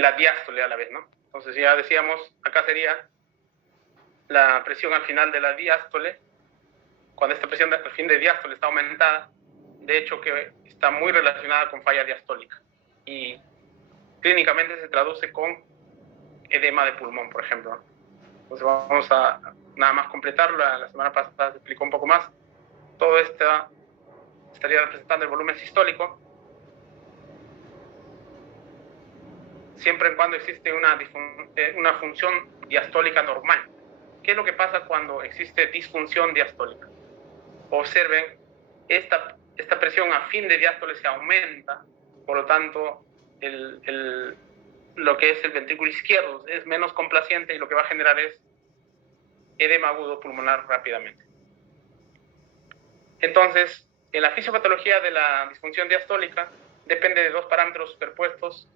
la diástole a la vez, ¿no? Entonces ya decíamos, acá sería la presión al final de la diástole, cuando esta presión al fin de diástole está aumentada, de hecho que está muy relacionada con falla diastólica y clínicamente se traduce con edema de pulmón, por ejemplo. Entonces vamos a nada más completarlo. La semana pasada se explicó un poco más. Todo esto estaría representando el volumen sistólico, siempre y cuando existe una función diastólica normal. ¿Qué es lo que pasa cuando existe disfunción diastólica? Observen, esta presión a fin de diástole se aumenta, por lo tanto, lo que es el ventrículo izquierdo es menos complaciente y lo que va a generar es edema agudo pulmonar rápidamente. Entonces, en la fisiopatología de la disfunción diastólica depende de dos parámetros superpuestos.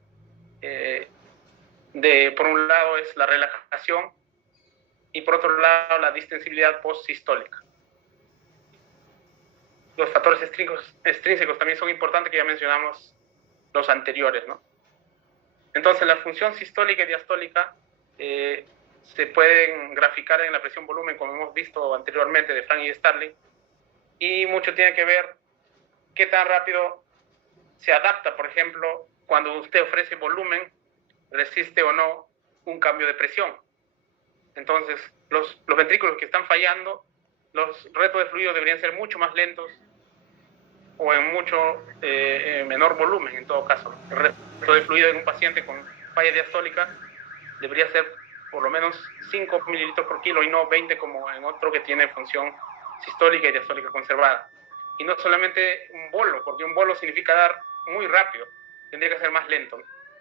Por un lado es la relajación y por otro lado la distensibilidad postsistólica. Los factores extrínsecos también son importantes, que ya mencionamos los anteriores, ¿no? Entonces la función sistólica y diastólica se pueden graficar en la presión volumen, como hemos visto anteriormente de Frank y Starling, y mucho tiene que ver qué tan rápido se adapta. Por ejemplo, cuando usted ofrece volumen, resiste o no un cambio de presión. Entonces, los ventrículos que están fallando, los retos de fluido deberían ser mucho más lentos o en mucho menor volumen, en todo caso. El reto de fluido en un paciente con falla diastólica debería ser por lo menos 5 mililitros por kilo y no 20 como en otro que tiene función sistólica y diastólica conservada. Y no solamente un bolo, porque un bolo significa dar muy rápido, tendría que ser más lento,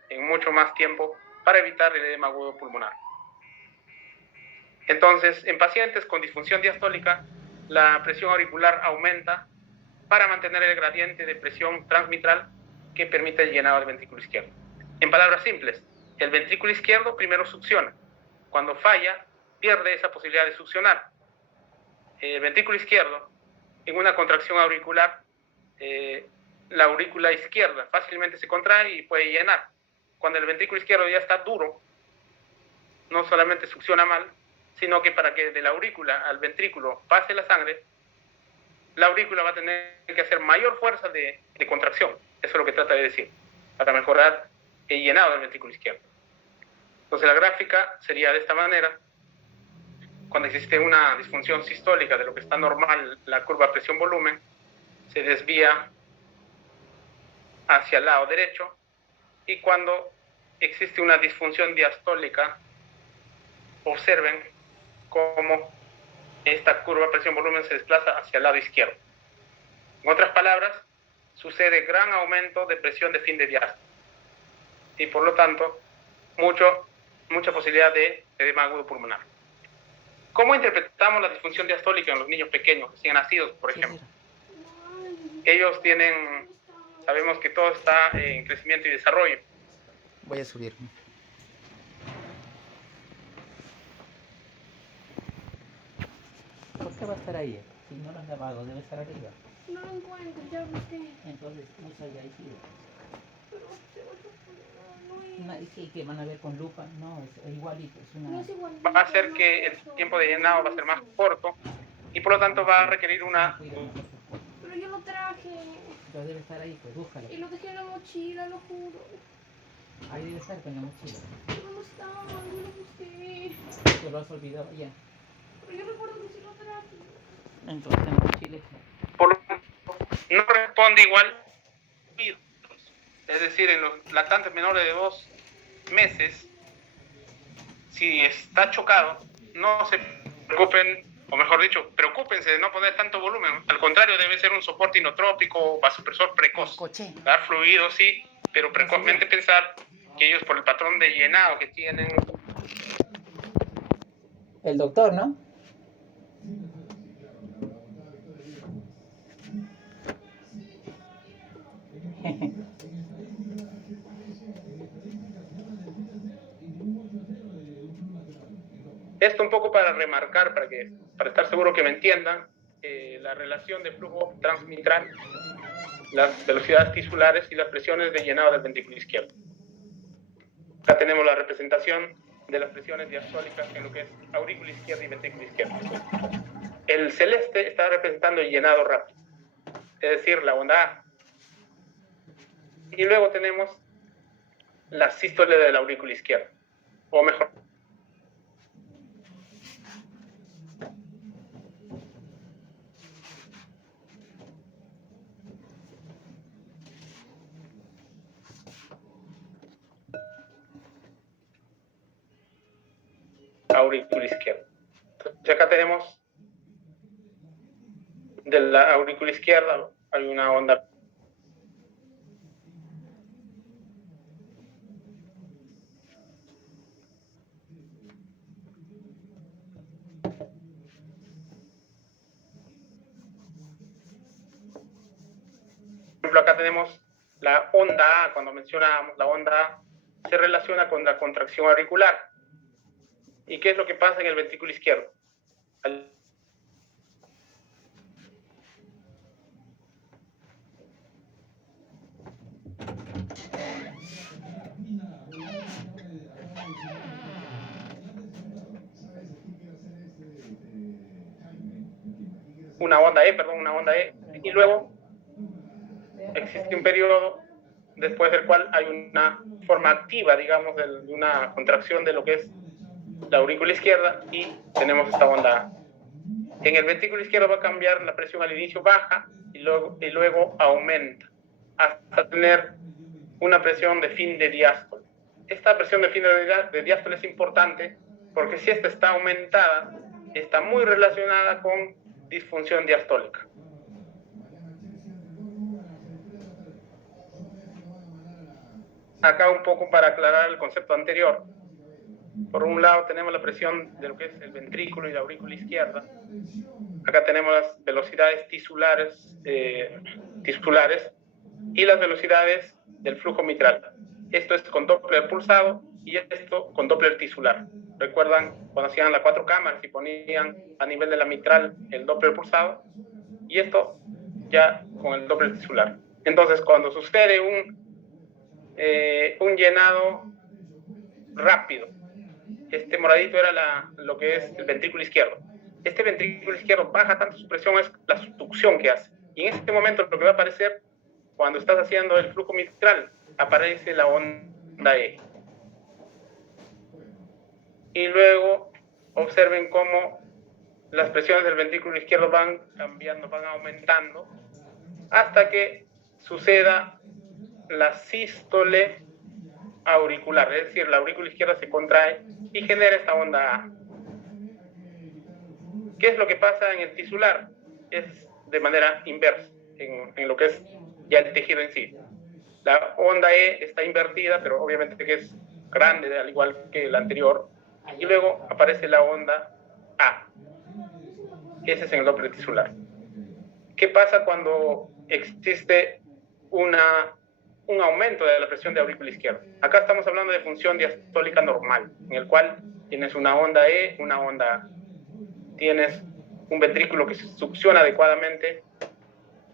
en mucho más tiempo, para evitar el edema agudo pulmonar. Entonces, en pacientes con disfunción diastólica, la presión auricular aumenta para mantener el gradiente de presión transmitral que permite el llenado del ventrículo izquierdo. En palabras simples, el ventrículo izquierdo primero succiona. Cuando falla, pierde esa posibilidad de succionar. El ventrículo izquierdo, en una contracción auricular, la aurícula izquierda fácilmente se contrae y puede llenar. Cuando el ventrículo izquierdo ya está duro, no solamente succiona mal, sino que para que de la aurícula al ventrículo pase la sangre, la aurícula va a tener que hacer mayor fuerza de contracción. Eso es lo que trata de decir, para mejorar el llenado del ventrículo izquierdo. Entonces la gráfica sería de esta manera. Cuando existe una disfunción sistólica de lo que está normal, la curva presión-volumen se desvía hacia el lado derecho, y cuando existe una disfunción diastólica, observen cómo esta curva presión-volumen se desplaza hacia el lado izquierdo. En otras palabras, sucede gran aumento de presión de fin de diástole y por lo tanto mucha posibilidad de edema agudo pulmonar. ¿Cómo interpretamos la disfunción diastólica en los niños pequeños, recién nacidos, por ejemplo? Ellos sabemos que todo está en crecimiento y desarrollo. Voy a subir. ¿Por qué va a estar ahí? Si no lo han lavado, debe estar arriba. No lo encuentro, ya busqué. Entonces usa ya y sigue. Pero No, es que van a ver con lupa, no, es igualito, es una... no es igualito. Va a hacer que el tiempo de llenado va a ser más corto y por lo tanto va a requerir una... Pero yo lo traje. Pero debe estar ahí, pues búscalo. Y lo dejé en la mochila, lo juro. Ahí debe estar con la mochila. Pero no estaba, yo lo busqué. Te lo has olvidado ya. Pero yo recuerdo que sí lo traje. Entonces en la mochila Por lo tanto, no responde igual. Es decir, en los lactantes menores de 2 meses, si está chocado, no se preocupen, o mejor dicho, preocúpense de no poner tanto volumen. Al contrario, debe ser un soporte inotrópico o vasopresor precoz. Dar fluido, sí, pero precozmente pensar que ellos, por el patrón de llenado que tienen... El doctor, ¿no? Esto un poco para remarcar, para estar seguro que me entiendan, la relación de flujo transmitral, las velocidades tisulares y las presiones de llenado del ventrículo izquierdo. Acá tenemos la representación de las presiones diastólicas en lo que es aurícula izquierda y ventrículo izquierdo. El celeste está representando el llenado rápido, es decir, la onda A. Y luego tenemos la sístole de la aurícula izquierda, o mejor, aurícula izquierda. Entonces acá tenemos de la aurícula izquierda hay una onda acá tenemos la onda A. Cuando mencionábamos la onda A, se relaciona con la contracción auricular. ¿Y qué es lo que pasa en el ventrículo izquierdo? Una onda E, y luego existe un periodo después del cual hay una forma activa, digamos, de una contracción de lo que es la aurícula izquierda y tenemos esta onda A. En el ventrículo izquierdo va a cambiar la presión al inicio baja y luego aumenta hasta tener una presión de fin de diástole. Esta presión de fin de diástole es importante porque si esta está aumentada, está muy relacionada con disfunción diastólica. Acá un poco para aclarar el concepto anterior. Por un lado tenemos la presión de lo que es el ventrículo y la aurícula izquierda. Acá tenemos las velocidades tisulares y las velocidades del flujo mitral. Esto es con Doppler pulsado y esto con Doppler tisular. ¿Recuerdan cuando hacían las 4 cámaras y ponían a nivel de la mitral el Doppler pulsado? Y esto ya con el Doppler tisular. Entonces, cuando sucede un llenado rápido, este moradito era lo que es el ventrículo izquierdo. Este ventrículo izquierdo baja tanto su presión, es la subducción que hace. Y en este momento lo que va a aparecer, cuando estás haciendo el flujo mitral, aparece la onda E. Y luego observen cómo las presiones del ventrículo izquierdo van cambiando, van aumentando, hasta que suceda la sístole auricular, es decir, la aurícula izquierda se contrae y genera esta onda A. ¿Qué es lo que pasa en el tisular? Es de manera inversa, en lo que es ya el tejido en sí. La onda E está invertida, pero obviamente que es grande, al igual que la anterior, y luego aparece la onda A. Ese es en el Doppler tisular. ¿Qué pasa cuando existe un aumento de la presión de aurícula izquierda? Acá estamos hablando de función diastólica normal, en el cual tienes una onda E, una onda A. Tienes un ventrículo que se succiona adecuadamente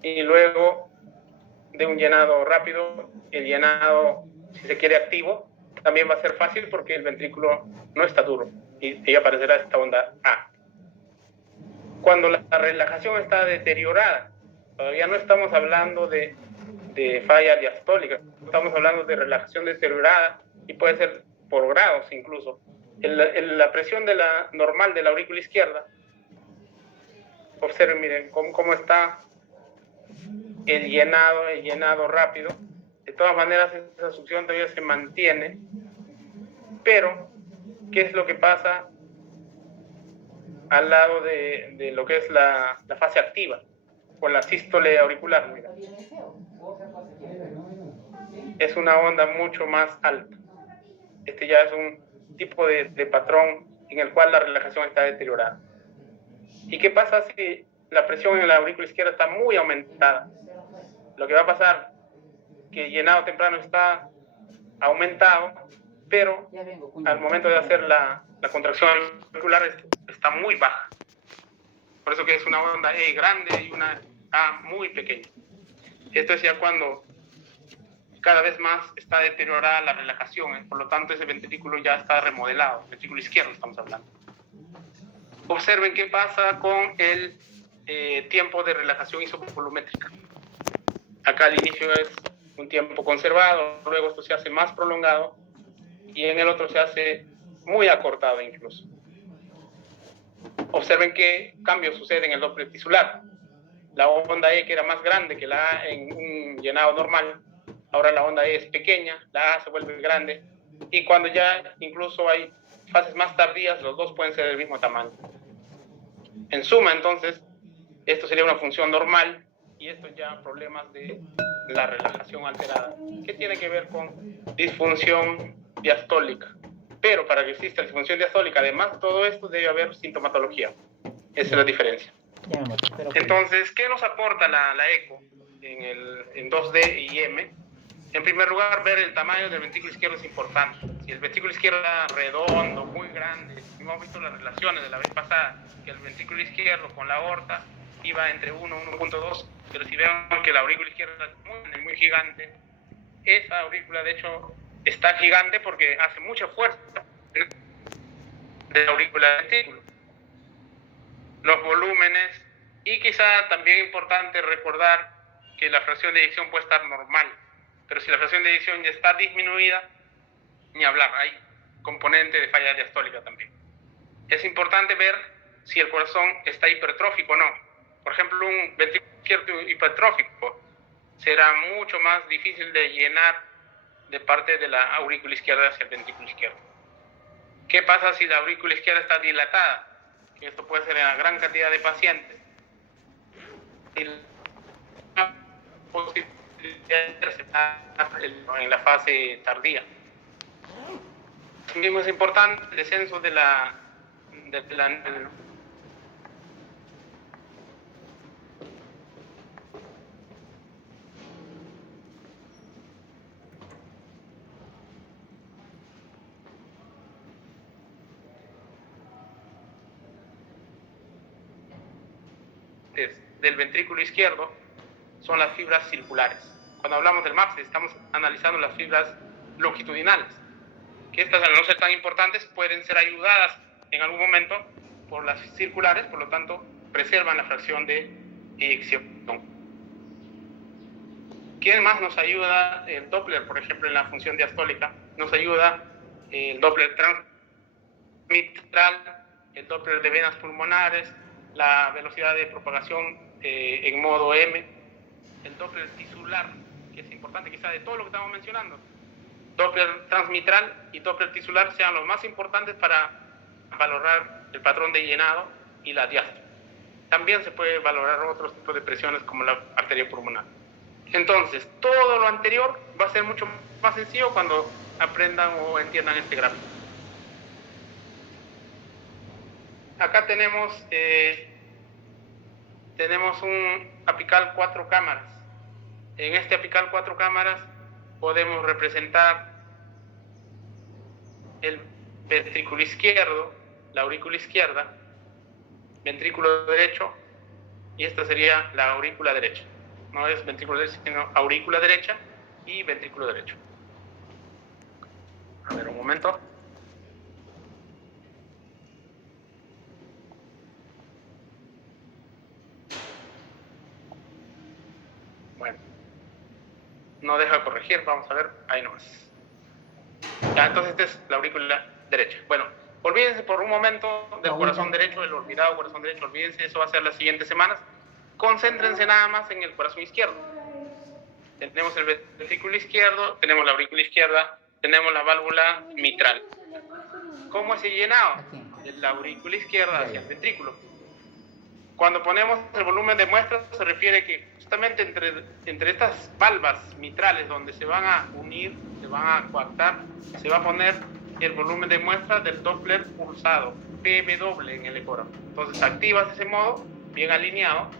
y luego de un llenado rápido, el llenado, si se quiere activo, también va a ser fácil porque el ventrículo no está duro y aparecerá esta onda A. Cuando la relajación está deteriorada, todavía no estamos hablando de falla diastólica, estamos hablando de relajación deteriorada y puede ser por grados incluso. La presión normal de la aurícula izquierda, observen, miren cómo está el llenado rápido. De todas maneras, esa succión todavía se mantiene, pero ¿qué es lo que pasa al lado de lo que es la fase activa, con la sístole auricular? Mira. Es una onda mucho más alta. Este ya es un tipo de patrón en el cual la relajación está deteriorada. ¿Y qué pasa si la presión en la aurícula izquierda está muy aumentada? Lo que va a pasar que el llenado temprano está aumentado, pero al momento de hacer la contracción auricular está muy baja. Por eso que es una onda E grande y una A muy pequeña. Esto es ya cuando cada vez más está deteriorada la relajación, por lo tanto ese ventrículo ya está remodelado, el ventrículo izquierdo estamos hablando. Observen qué pasa con el tiempo de relajación isovolumétrica. Acá al inicio es un tiempo conservado, luego esto se hace más prolongado y en el otro se hace muy acortado incluso. Observen qué cambio sucede en el Doppler tisular. La onda E, que era más grande que la A en un llenado normal, ahora la onda E es pequeña, la A se vuelve grande, y cuando ya incluso hay fases más tardías, los dos pueden ser del mismo tamaño. En suma, entonces, esto sería una función normal, y esto ya problemas de la relajación alterada, que tiene que ver con disfunción diastólica. Pero para que exista disfunción diastólica, además de todo esto, debe haber sintomatología. Esa es la diferencia. Entonces, ¿qué nos aporta la eco en 2D y M? En primer lugar, ver el tamaño del ventrículo izquierdo es importante. Si el ventrículo izquierdo era redondo, muy grande, hemos visto las relaciones de la vez pasada, que el ventrículo izquierdo con la aorta iba entre 1 y 1.2, pero si vemos que la aurícula izquierda es muy gigante, esa aurícula de hecho está gigante porque hace mucha fuerza de la aurícula del ventrículo. Los volúmenes, y quizá también importante recordar que la fracción de eyección puede estar normal, pero si la fracción de eyección ya está disminuida, ni hablar, hay componente de falla diastólica también. Es importante ver si el corazón está hipertrófico o no. Por ejemplo, un ventrículo izquierdo hipertrófico será mucho más difícil de llenar de parte de la aurícula izquierda hacia el ventrículo izquierdo. ¿Qué pasa si la aurícula izquierda está dilatada? Esto puede ser en una gran cantidad de pacientes. Y la posibilidad se da en la fase tardía. Mismo es importante el descenso de la del ventrículo izquierdo son las fibras circulares. Cuando hablamos del MAPS estamos analizando las fibras longitudinales, que estas al no ser tan importantes pueden ser ayudadas en algún momento por las circulares, por lo tanto preservan la fracción de eyección. ¿Quién más nos ayuda? El Doppler, por ejemplo, en la función diastólica, nos ayuda el Doppler transmitral, el Doppler de venas pulmonares, la velocidad de propagación en modo M, el Doppler tisular, que es importante quizá de todo lo que estamos mencionando. Doppler transmitral y Doppler tisular sean los más importantes para valorar el patrón de llenado y la diástole. También se puede valorar otros tipos de presiones como la arteria pulmonar. Entonces, todo lo anterior va a ser mucho más sencillo cuando aprendan o entiendan este gráfico. Acá tenemos un apical 4 cámaras. En este apical 4 cámaras podemos representar el ventrículo izquierdo, la aurícula izquierda, ventrículo derecho, y esta sería la aurícula derecha. No es ventrículo derecho, sino aurícula derecha y ventrículo derecho. A ver, un momento. Bueno, no deja corregir, vamos a ver, ahí nomás. Ya, entonces esta es la aurícula derecha. Bueno, olvídense por un momento del corazón derecho, el olvidado corazón derecho, olvídense, eso va a ser las siguientes semanas. Concéntrense nada más en el corazón izquierdo. Tenemos el ventrículo izquierdo, tenemos la aurícula izquierda, tenemos la válvula mitral. ¿Cómo es el llenado? De la aurícula izquierda hacia el ventrículo. Cuando ponemos el volumen de muestra, se refiere que justamente entre estas valvas mitrales donde se van a unir, se van a coactar, se va a poner el volumen de muestra del Doppler pulsado, PW en el ecógrafo. Entonces activas ese modo, bien alineado,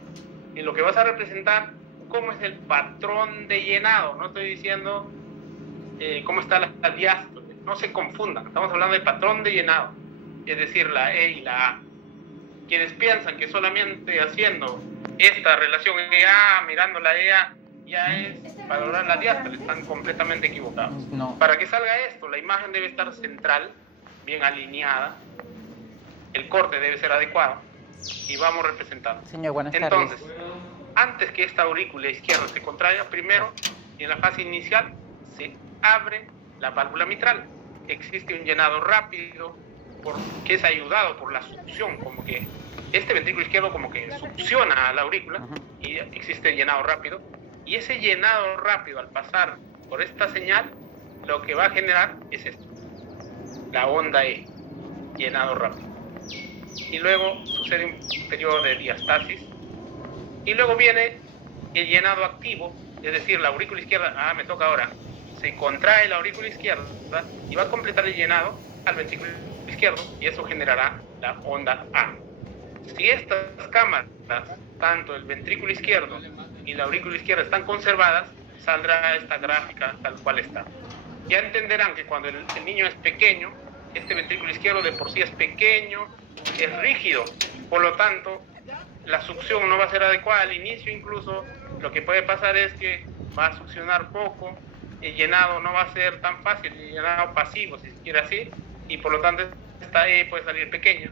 y lo que vas a representar, cómo es el patrón de llenado. No estoy diciendo cómo está la diástole, no se confundan, estamos hablando de patrón de llenado, es decir, la E y la A. Quienes piensan que solamente haciendo esta relación EA, mirando la EA ya es valorar la diástole, están completamente equivocados. No. Para que salga esto, la imagen debe estar central, bien alineada, el corte debe ser adecuado y vamos representando. Señor, buenas Entonces, tardes. antes que esta aurícula izquierda se contraiga, primero, en la fase inicial, se abre la válvula mitral. Existe un llenado rápido que es ayudado por la succión, como que este ventrículo izquierdo como que succiona a la aurícula y existe llenado rápido. Y ese llenado rápido, al pasar por esta señal, lo que va a generar es esto, la onda E, llenado rápido. Y luego sucede un periodo de diastasis. Y luego viene el llenado activo, es decir, la aurícula izquierda, me toca ahora, se contrae la aurícula izquierda y va a completar el llenado al ventrículo izquierdo y eso generará la onda A. Si estas cámaras, tanto el ventrículo izquierdo y la aurícula izquierda están conservadas, saldrá esta gráfica tal cual está. Ya entenderán que cuando el niño es pequeño, este ventrículo izquierdo de por sí es pequeño, es rígido, por lo tanto, la succión no va a ser adecuada al inicio, incluso lo que puede pasar es que va a succionar poco, el llenado no va a ser tan fácil, el llenado pasivo, si se quiere así, y por lo tanto esta E puede salir pequeña.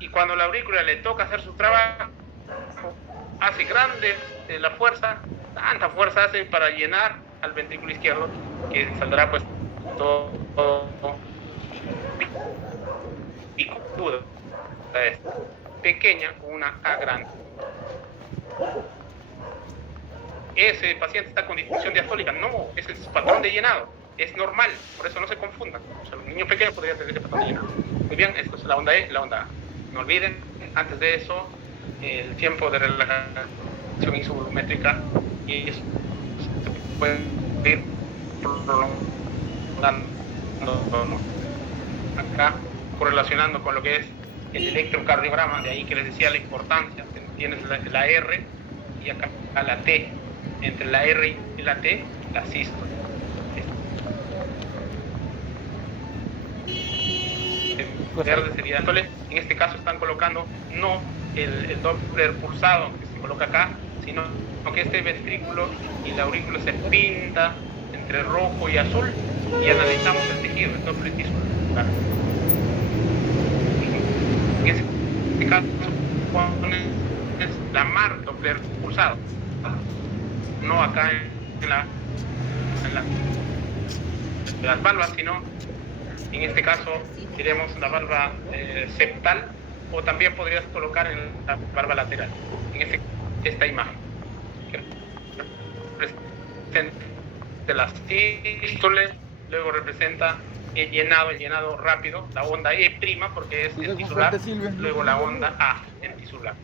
Y cuando la aurícula le toca hacer su trabajo, hace grande la fuerza, tanta fuerza hace para llenar al ventrículo izquierdo, que saldrá pues todo picudo, pequeña con una A grande. Ese paciente está con disfunción diastólica. No, ese es patrón de llenado. Es normal, por eso no se confundan. O sea, un niño pequeño podría tener ese patrón de llenado. Muy bien, esto es la onda E, la onda A. No olviden, antes de eso, el tiempo de relajación isovolumétrica y eso se puede ir prolongando acá, correlacionando con lo que es el electrocardiograma, de ahí que les decía la importancia. Tienes la R y acá la T. Entre la R y la T, la sístole. Verde sería sístole. En este caso están colocando no el Doppler pulsado que se coloca acá, sino que este ventrículo y la aurícula se pinta entre rojo y azul y analizamos el tejido, el Doppler tisular. En este caso pones la marca Doppler pulsado, no acá en las valvas, sino en este caso diremos la valva septal, o también podrías colocar en la valva lateral, en esta imagen de las sístoles, luego representa el llenado rápido, la onda E' porque es el tisular, luego la onda A, el tisular.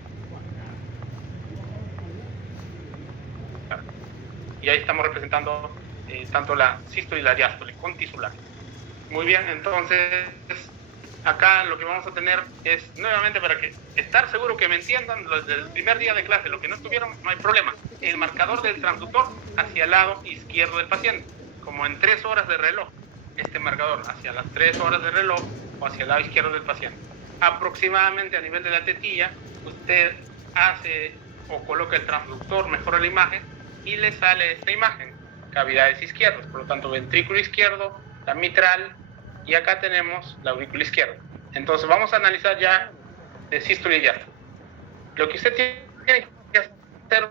Y ahí estamos representando tanto la sístole y la diástole con tisular. Muy bien, entonces acá lo que vamos a tener es, nuevamente, para que estar seguro que me entiendan, los del primer día de clase, los que no estuvieron, no hay problema, el marcador del transductor hacia el lado izquierdo del paciente, como en 3 horas de reloj, este marcador hacia las 3 horas de reloj o hacia el lado izquierdo del paciente. Aproximadamente a nivel de la tetilla, usted hace o coloca el transductor, mejora la imagen y le sale esta imagen, cavidades izquierdas, por lo tanto ventrículo izquierdo, la mitral, y acá tenemos la aurícula izquierda. Entonces vamos a analizar ya de sístole y diástole. Lo que usted tiene que hacer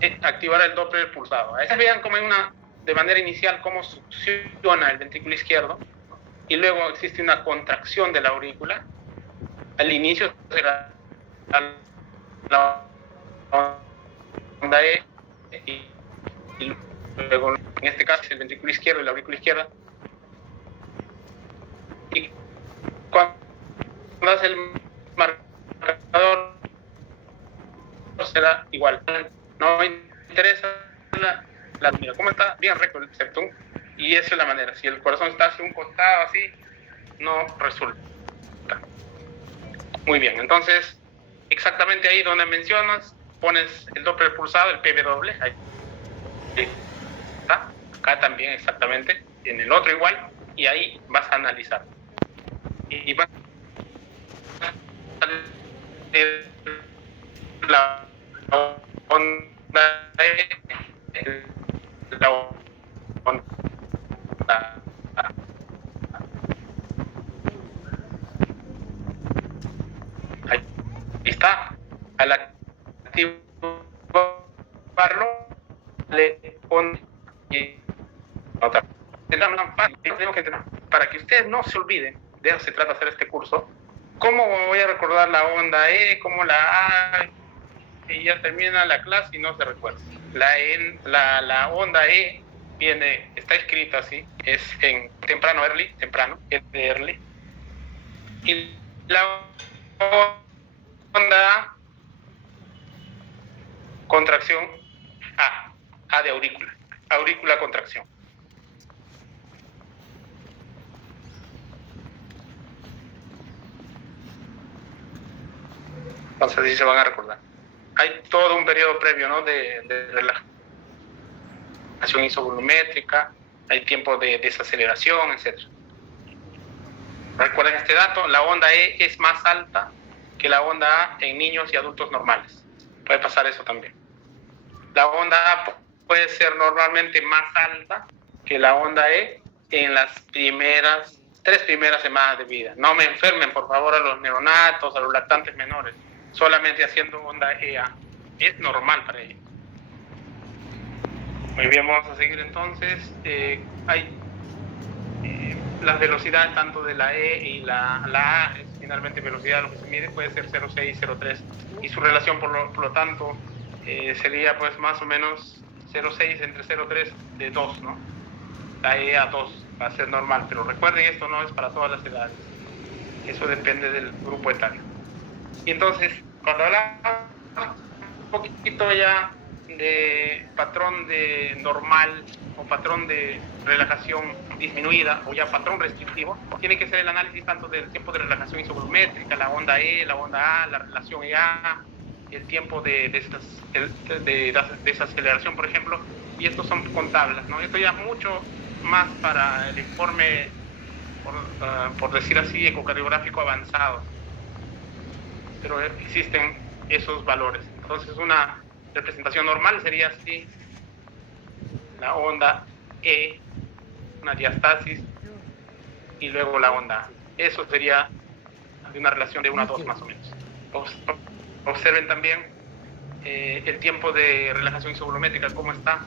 es activar el Doppler pulsado. A veces vean como de manera inicial cómo succiona el ventrículo izquierdo y luego existe una contracción de la aurícula. Al inicio será la onda E y luego en este caso es el ventrículo izquierdo y la aurícula izquierda, y cuando hace el marcador será igual. No interesa mira cómo está bien recto el septum, y esa es la manera. Si el corazón está hacia un costado así, no resulta. Muy bien, entonces exactamente ahí donde mencionas, pones el Doppler pulsado, el PV doble, ahí está, acá también exactamente, en el otro igual, y ahí vas a analizar. Y vas a la onda E, la onda ahí está. Al activarlo, le pone otra. Tengo que entrenar. Para que ustedes no se olviden, de eso se trata hacer este curso. ¿Cómo voy a recordar la onda E? ¿Cómo la A? Y ya termina la clase y no se recuerda. La onda E está escrita así, es en temprano, early. Y la onda A, contracción A de aurícula contracción. Entonces así se van a recordar. Hay todo un periodo previo, ¿no? de relajación isovolumétrica, hay tiempo de desaceleración, etc. Recuerden este dato, la onda E es más alta que la onda A en niños y adultos normales. Puede pasar eso también. La onda A puede ser normalmente más alta que la onda E en las 3 primeras semanas de vida. No me enfermen, por favor, a los neonatos, a los lactantes menores, solamente haciendo onda EA. Es normal para ellos. Muy bien, vamos a seguir entonces. Hay las velocidades tanto de la E y la A, es finalmente velocidad, lo que se mide puede ser 0,6, 0,3, y su relación por lo tanto sería pues más o menos 0,6 entre 0,3 de 2, ¿no? La E a 2 va a ser normal, pero recuerden, esto no es para todas las edades, eso depende del grupo etario. Y entonces, cuando hablamos un poquito ya de patrón de normal o patrón de relajación disminuida o ya patrón restrictivo, tiene que ser el análisis tanto del tiempo de relajación isovolumétrica, la onda E, la onda A, la relación EA, el tiempo de desaceleración, por ejemplo, y estos son con tablas, ¿no? Esto ya es mucho más para el informe, por decir así, ecocardiográfico avanzado, pero existen esos valores. Entonces una representación normal sería así: la onda E, una diastasis, y luego la onda A. Eso sería de una relación de 1 a 2 más o menos. Observen también el tiempo de relajación isovolumétrica, cómo está,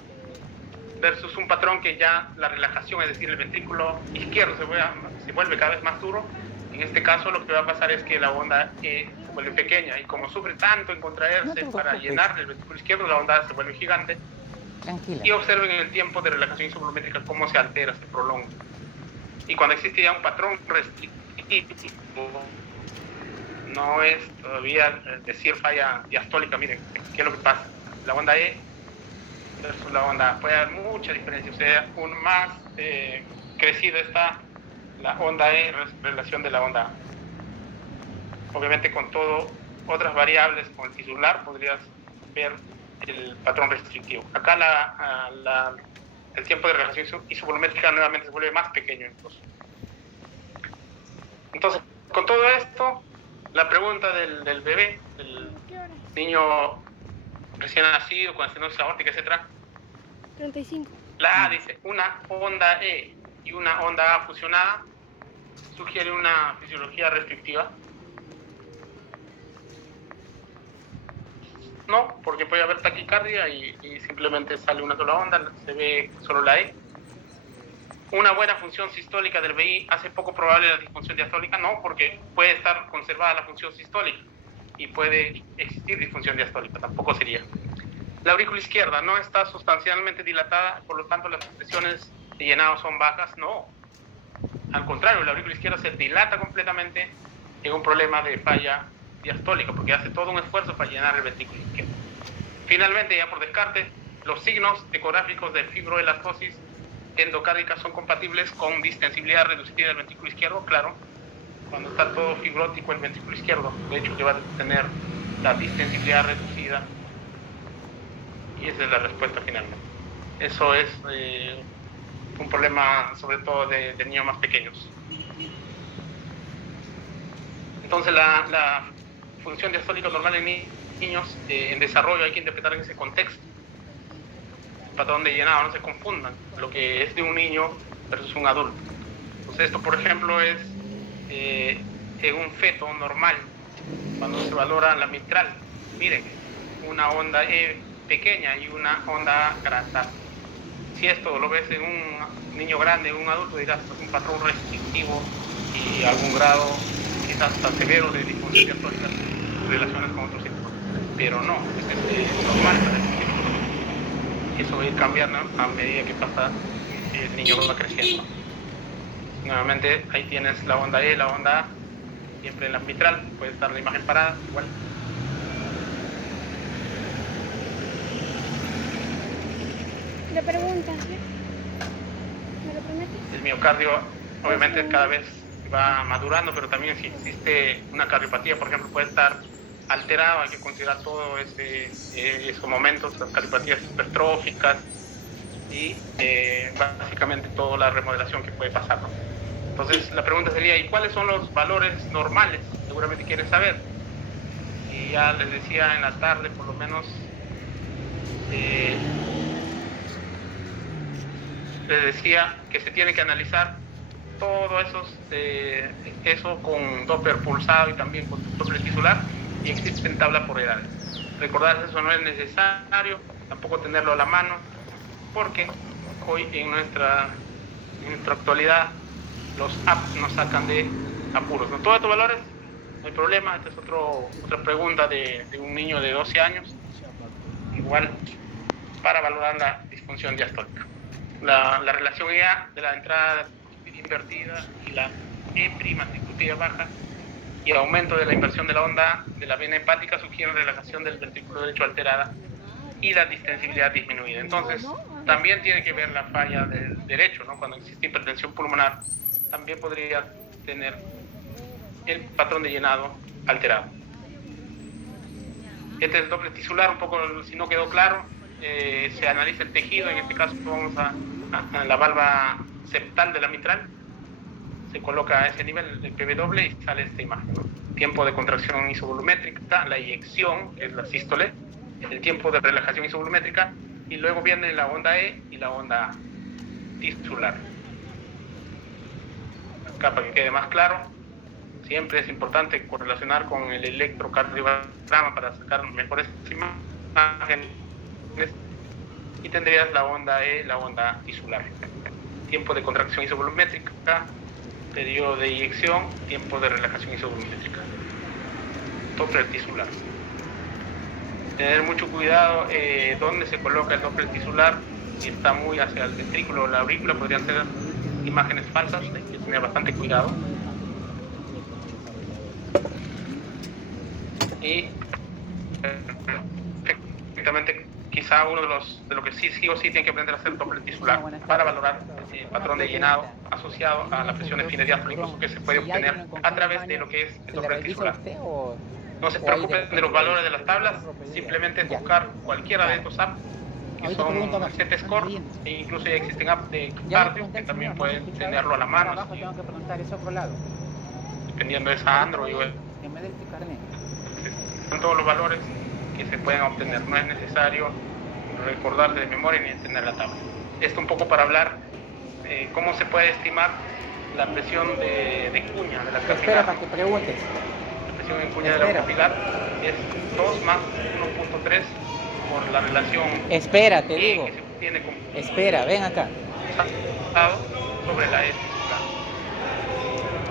versus un patrón que ya la relajación, es decir, el ventrículo izquierdo se vuelve cada vez más duro. En este caso lo que va a pasar es que la onda E se vuelve pequeña, y como sufre tanto en contraerse para llenar el ventrículo izquierdo, la onda A se vuelve gigante. Tranquila. Y observen el tiempo de relajación isovolumétrica cómo se altera, se prolonga. Y cuando existe ya un patrón restrictivo, no es todavía decir falla diastólica. Miren, ¿qué es lo que pasa? La onda E versus la onda A, puede haber mucha diferencia, o sea, un más crecido está la onda E en relación de la onda A. Obviamente con todo otras variables, con el tisular podrías ver el patrón restrictivo. Acá el tiempo de relajación isovolumétrica nuevamente se vuelve más pequeño incluso. Entonces, con todo esto, la pregunta del bebé, del niño recién nacido, con estenosis aórtica, etc. 35. La A dice, una onda E y una onda A fusionada sugiere una fisiología restrictiva. No, porque puede haber taquicardia y simplemente sale una sola onda, se ve solo la E. Una buena función sistólica del VI hace poco probable la disfunción diastólica. No, porque puede estar conservada la función sistólica y puede existir disfunción diastólica, tampoco sería. La aurícula izquierda no está sustancialmente dilatada, por lo tanto las presiones de llenado son bajas. No, al contrario, la aurícula izquierda se dilata completamente en un problema de falla diastólica, porque hace todo un esfuerzo para llenar el ventrículo izquierdo. Finalmente, ya por descarte, los signos ecográficos de fibroelastosis endocárdica son compatibles con distensibilidad reducida del ventrículo izquierdo. Claro, cuando está todo fibrótico el ventrículo izquierdo, de hecho que va a tener la distensibilidad reducida, y esa es la respuesta finalmente. Eso es un problema sobre todo de niños más pequeños. Entonces la función diastólica normal en niños niños en desarrollo hay que interpretar en ese contexto. El patrón de llenado, no se confundan lo que es de un niño versus un adulto. Entonces esto, por ejemplo, es en un feto normal, cuando se valora la mitral. Miren, una onda E pequeña y una onda A grande. Si esto lo ves en un niño grande, en un adulto, dirás que es un patrón restrictivo y algún grado quizás hasta severo de disfunción diastólica en relaciones con otros síntomas. Pero no, es normal. Eso va a ir cambiando a medida que pasa el niño va creciendo. Nuevamente ahí tienes la onda E, la onda A, siempre en la mitral, puede estar la imagen parada, igual. Le preguntas, ¿sí? ¿Me lo prometes? El miocardio obviamente cada vez va madurando, pero también si existe una cardiopatía, por ejemplo, puede estar alterado, hay que considerar todos esos momentos, las cardiopatías hipertróficas y básicamente toda la remodelación que puede pasar, ¿no? Entonces la pregunta sería, ¿y cuáles son los valores normales? Seguramente quieren saber. Y ya les decía en la tarde, por lo menos, les decía que se tiene que analizar todo eso con Doppler pulsado y también con Doppler tisular, y existen tablas por edades. Recordar eso no es necesario, tampoco tenerlo a la mano, porque hoy en nuestra actualidad los apps nos sacan de apuros, ¿no? Todos estos valores, no hay problema. Esta es otra pregunta de un niño de 12 años, igual para valorar la disfunción diastólica. La relación EA de la entrada invertida y la E' tricúspide baja y el aumento de la inversión de la onda A de la vena hepática sugiere relajación del ventrículo derecho alterada y la distensibilidad disminuida. Entonces, también tiene que ver la falla del derecho, ¿no? Cuando existe hipertensión pulmonar, también podría tener el patrón de llenado alterado. Este es el Doppler tisular, un poco, si no quedó claro, se analiza el tejido, en este caso vamos a la valva septal de la mitral, se coloca a ese nivel el PV doble y sale esta imagen, ¿no? Tiempo de contracción isovolumétrica, la eyección, que es la sístole, el tiempo de relajación isovolumétrica, y luego viene la onda E y la onda tisular. Acá para que quede más claro, siempre es importante correlacionar con el electrocardiograma para sacar mejores imágenes, y tendrías la onda E, la onda tisular. Tiempo de contracción isovolumétrica, periodo de eyección, tiempo de relajación isovolumétrica. Doppler tisular. Tener mucho cuidado dónde se coloca el Doppler tisular. Si está muy hacia el ventrículo o la aurícula, podrían ser imágenes falsas, hay que tener bastante cuidado. Y efectivamente, quizá uno de lo que sí o sí tiene que aprender a hacer Doppler tisular para valorar el patrón de llenado asociado a la presión de fines diástolicos que se puede obtener a través de lo que es el Doppler tisular. No se preocupen de los valores de las tablas, simplemente buscar cualquiera de estos apps que son Z-Score, e incluso ya existen apps de cardio que también pueden tenerlo a la mano, dependiendo de esa Android o son todos los valores que se pueden obtener. No es necesario recordarse de memoria ni tener la tabla. Esto un poco para hablar cómo se puede estimar la presión de cuña de la capilar. Espera para que preguntes. La presión en cuña de la capilar es 2 más 1.3 por la relación. Espera, te digo. Que se obtiene con Espera, ven acá. sobre la E tisular.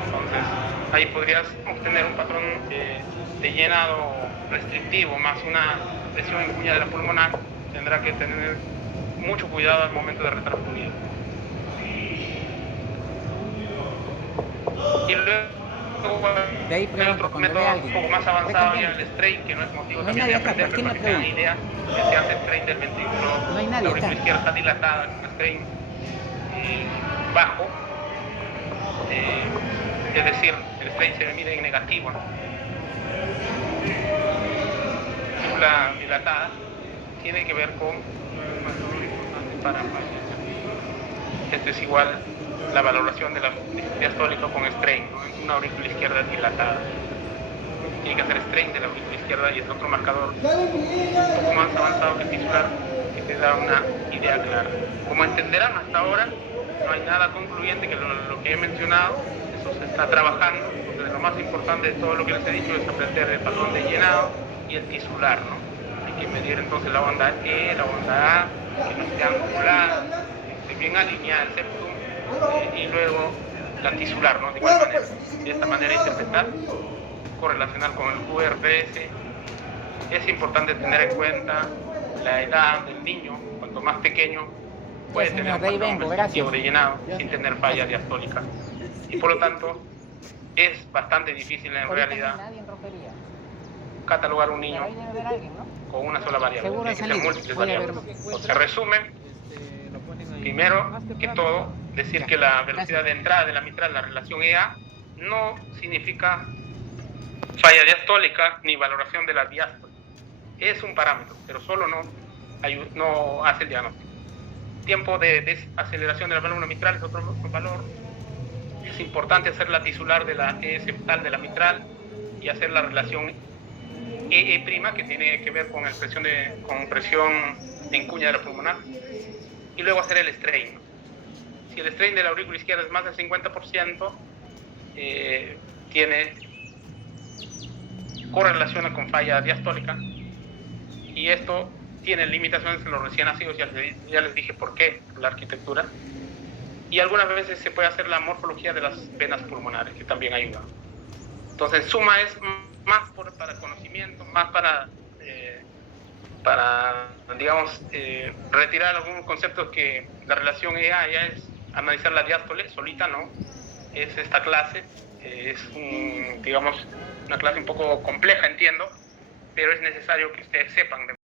Entonces, ahí podrías obtener un patrón de llenado restrictivo más una presión en cuña de la pulmonar. Tendrá que tener mucho cuidado al momento de retransfundir. Y luego De ahí hay otro método un poco más avanzado, ya el strain, que no es motivo también de aprender, pero para que tengan idea, que se hace strain del ventrículo, no hay nadie la aurícula acá. izquierda está dilatada, un strain bajo, es decir, el strain se mide en negativo, ¿no? La dilatada tiene que ver con esto es igual la valoración de la diastólica con strain, ¿no? Una aurícula izquierda dilatada. tiene que hacer strain de la aurícula izquierda y es otro marcador un poco más avanzado que el tisular que te da una idea clara. Como entenderán hasta ahora, no hay nada concluyente que lo que he mencionado, eso se está trabajando. Entonces, lo más importante de todo lo que les he dicho es aprender el patrón de llenado y el tisular, ¿no? Hay que medir entonces la onda E, la onda A, que no esté angulada, que esté bien alineada el septum, y luego la tisular, ¿no? De igual manera, de esta manera interpretar, correlacionar con el QRS. Es importante tener en cuenta la edad del niño. Cuanto más pequeño, puede tener un patrón restrictivo de llenado sin tener falla diastólica. Y por lo tanto, es bastante difícil en realidad catalogar un niño con una sola variable. Tiene que ser múltiples variables. Se resume, primero que todo, decir que la velocidad de entrada de la mitral, la relación EA, no significa falla diastólica ni valoración de la diástole. Es un parámetro, pero solo no hace el diagnóstico. Tiempo de desaceleración de la válvula mitral es otro valor. Es importante hacer la tisular de la E septal de la mitral y hacer la relación EE', que tiene que ver con presión en cuña de la pulmonar. Y luego hacer el strain. Si el strain de la aurícula izquierda es más del 50%, correlaciona con falla diastólica, y esto tiene limitaciones en los recién nacidos, ya les dije por qué, la arquitectura, y algunas veces se puede hacer la morfología de las venas pulmonares, que también ayuda. Entonces, suma es más para conocimiento, más para digamos, retirar algunos conceptos que la relación EA ya es analizar la diástole solita, ¿no? Es esta clase, digamos, una clase un poco compleja, entiendo, pero es necesario que ustedes sepan